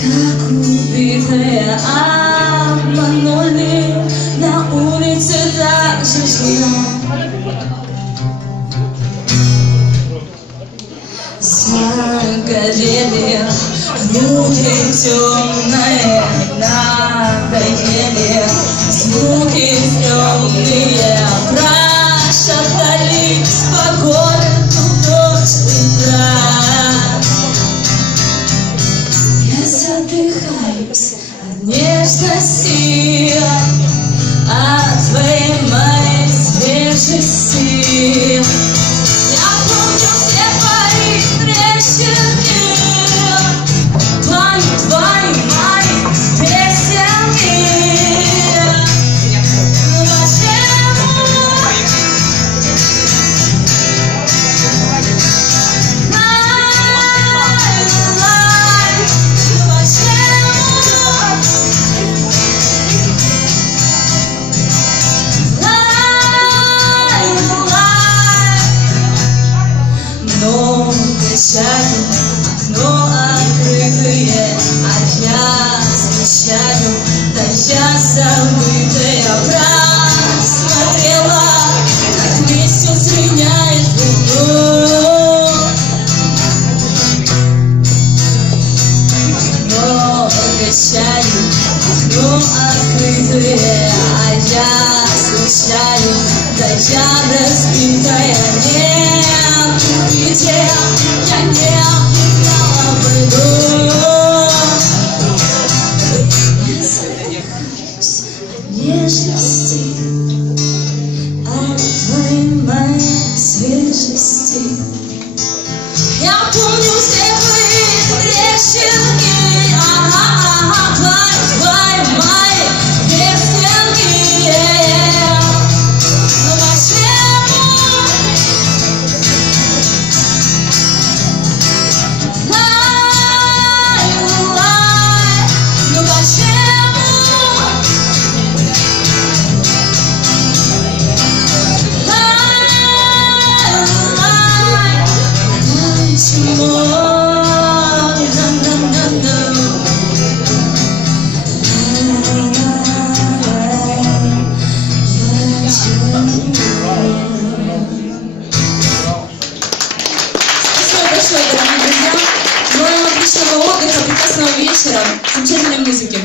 Как убитая обманули, на улице так же жила. Загорели руки темные, надоели звуки темные, прошептали спокойно ночь утра. Я задыхаюсь от нежности, от твоей моей свежести. Я помню все твои трещинки, твои мои песенки. Ну окно открытые, а я смещаю до часа забытая. Просмотрела, как месяц меняет луну. Но обещаю, окно открытые, а я смещаю до часа разбитая. Нет, где я не объявляла войну. Я задыхаюсь от нежности, от твоей моей свежести. Я помню все твои трещинки, твои мои песенки. Большое, дорогие друзья. Желаем отличного отдыха, прекрасного вечера, замечательной музыки.